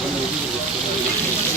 どうぞ。